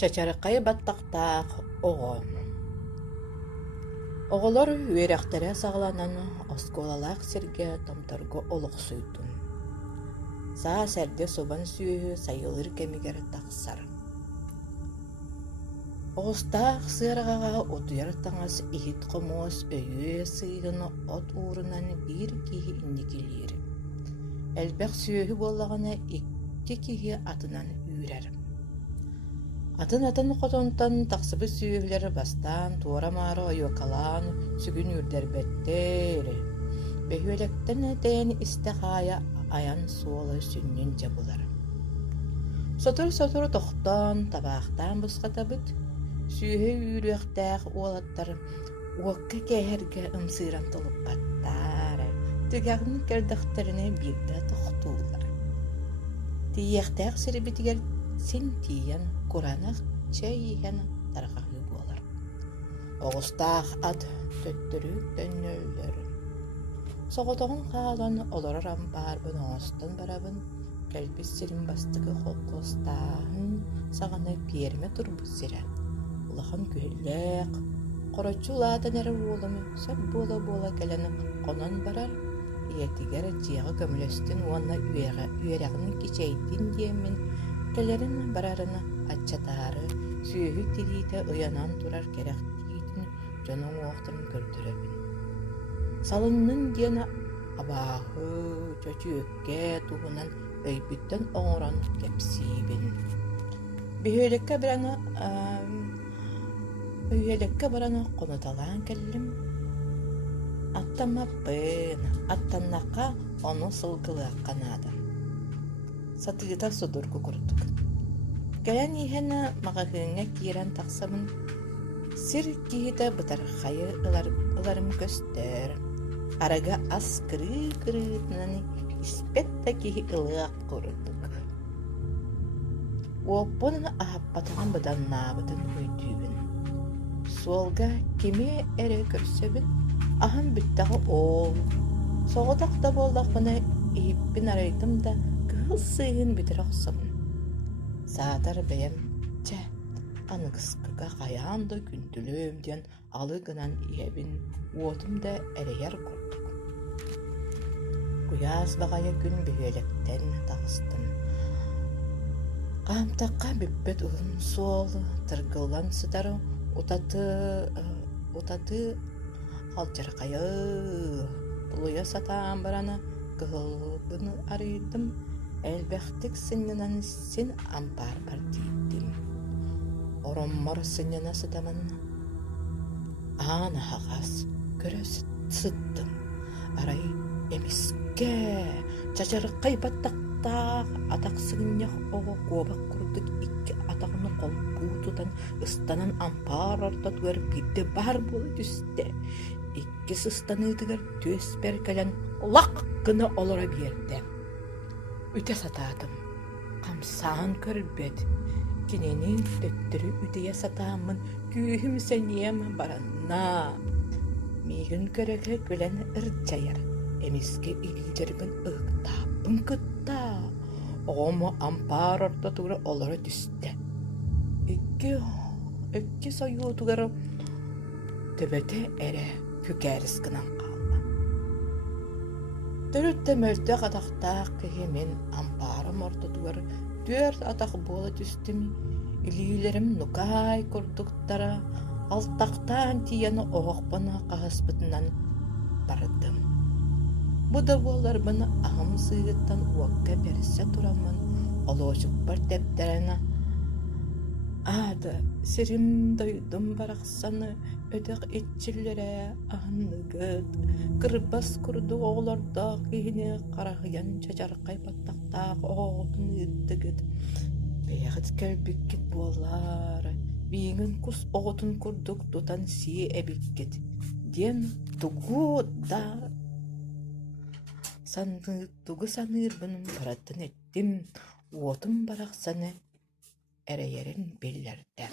Чачарыкай баттактаах оҕо. Оҕолор үөрэхтэрэ саҕаланан оскуолалаах сиргэ томторго олохсуйдум. Саа сэрдэ собан сүүһү сайылыр кэмигэр тахсар. Оҕустаах сыараҕаҕа утуйар таҥас иһит хомуос өйүө сыыгына от уурунан биир киһи инникилиир. Элбэх сүөһү буоллаҕына икки киһи атынан үүрэр. Атын хотонтон тахсыбы сүүһүлэр бастаан туора маара ойуокалаан сүгүн үүрдэрбэттээр. Бөһүөлэктэн дээн истэхаая аян суола сүннүн жабылар. Сотур тохтоон табаахтаан бусхатабыт, сүүһэ үүрүөхтээх уолаттар уокка кээһэргэ ымсыыран тулуппаттаара, түгэгин кэрдэхтэринэ биирдэ тохтуулар. Тиийэхтээх сирибитигэр син тиийэн куранах чэйихэн тарахахы буолар. Оҕустаах ат төттөрүү төннөллөр. Соҕотоҕун хаалан олорор ампаарбын оҕостон барабын, кэлбис сирин бастыгы холкуостааһын саҕана биэрмэ турбут сирэ. Улахан күһүллээх, хороччу улаатан эрэ уолуму сөп буола кэлэн хонон барар, иэтигэр дьиэҕэ көмүлөстүн уонна үөрэҕин кичэйдин диэммин кэлэрин барарына аччатаары сүүһү тириитэ ыйанан турар кэрэхтиитин дьонуҥ уохтарын көрдөрөбүн. Салыннын диэна абааһы чөчүөккэ туһунан өйбүттэн оҥорон кэпсиибин. Өйүөлекке барана хонуталаан кэллим. Аттамаппын, аттаннакка ону сылгылаакканаада. Сатыыта судургу курдук. Кэлэн иһэн маҕаһыыҥҥа киирэн тахсамын сир киһитэ бытархайы ыларым көстөр. Арага ас кырыы-кырыытынан испетта киһи ылыах курдук. Уоппун аһаппатаҕан быданнаабытын үйдүүбүн. Суолга кими эре көрсөбүн аһан бүttäҕи оол. Соҕотах да буоллахпына иһиппин арыйтым да кыһыл сыыһын бүтэр охсомун. Саатар бэйэм, чэ, аныгыскыга хайаан да күнтүлөөм диэн алы гынан иһэбин уотум да эрэйэр курдук. Куяас баҕайа күн бүһүөлэктэн таҕыстым. Хаамтакка бүппөт улун суол тыргыллан сытары утаты халчаркайы тулуя сатаан барана кыһылбын арыйдым. Элбэхтик сыннынан син ампаар партииттим. Ороммор сыннана сытаман аана хагас көрө сыттым. Арай эмиске чачарыккай баттактаах атаксыгыннях ого куобак курдук икки атагыны колбуутутан ыстанан ампаар ортотугар бирде бар була түстэ. Икки сыстаныытыгар түөс беркелен лак гына олора биэрдэ. Үтэ сатаатым, камсаан көрбөт. Кинени төттөрү үтэйэ сатаамын күүһүм сэниэм баранна. Миигин көрөкө күлэн ырдьайар. Эмиске илилербин ыктааппын кытта. Оҕомо ампаар ортотугар олора түстэ. Икки союутугар төбөтө эре күкээрис гынан хаалла. Төрүттэ мөлтөк атахтаах киһи мен ампаарым ортотугар түөр атах буола түстүм. Илиилерим нукай курдуктара алтактаан тиийэни оҕохпона хаһыспытынан бардым. Буда буоларбын аһым сыыгыттан уокка берсе тураммын олоочукпар тэптэрэнэ. Аада сирим дойдум барахсаны өтөх итчиллэрэ аһынныгыт кырбас курдук оҕолордоох киһини харахыйан чачарыккай баттактаах оҕоҕотун ыыттыгыт. Бэйэҕит кэлбиккит буоллар, бииҥин кус оҕотун курдук тутан сии эбиккит диэн тугу саныырбын баратын эттим, уотум барахсаны эрэйэрин биллэрдэ.